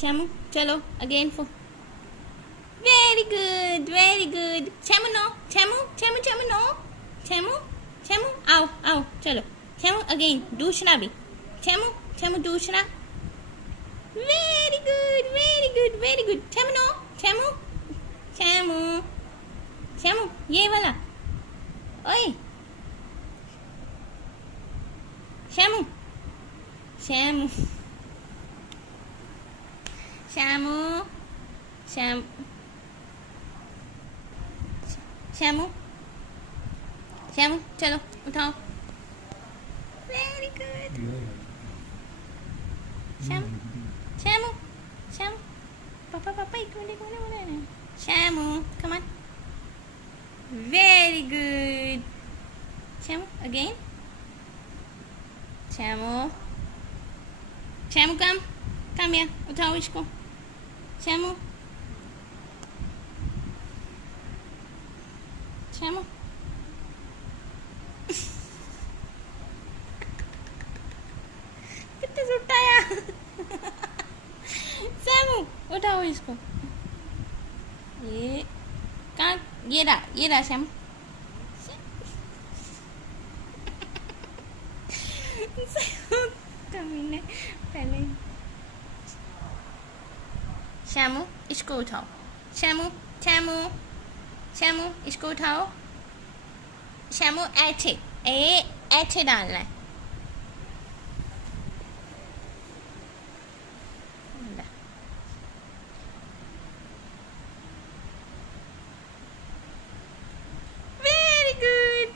Shamu, chalo, again for. Very good, very good. Shamu no, Shamu no. Shamu, आओ, चलो. Shamu again, दूसरा भी. Shamu दूसरा. Very good, very good, very good. Shamu no, Shamu, ये वाला. ओए. Shamu. Shamu, चलो उठाओ. Very good. Shamu, Papa, एक minute. Shamu, come on. Very good. Shamu, again. Shamu, come here. उठाओ इसको. Shamu. कितने सुटाया. Shamu, उठाओ इसको. ये कहाँ, ये रहा Shamu. कमीने पहले. Shamu, इसको उठाओ. Shamu, इसको उठाओ. Shamu, ऐसे डालना है. Very good.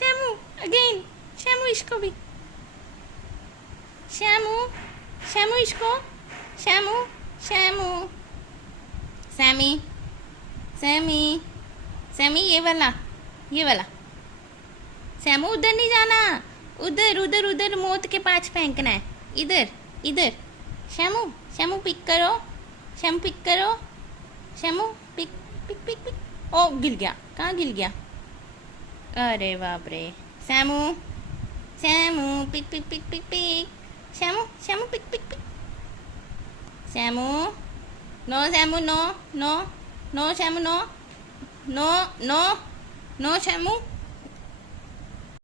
Shamu, again. Shamu, इसको भी. Shamu, इसको. Shamu. Sammy, ये वाला. Shamu, उधर नहीं जाना. उधर मौत के पास फेंकना है. इधर. Shamu पिक करो. Shamu pick. ओ गिर गया. कहाँ गिर गया? अरे बाप रे. Shamu pick. Shamu pick. Shamu, no Shamu, no Shamu, no Shamu.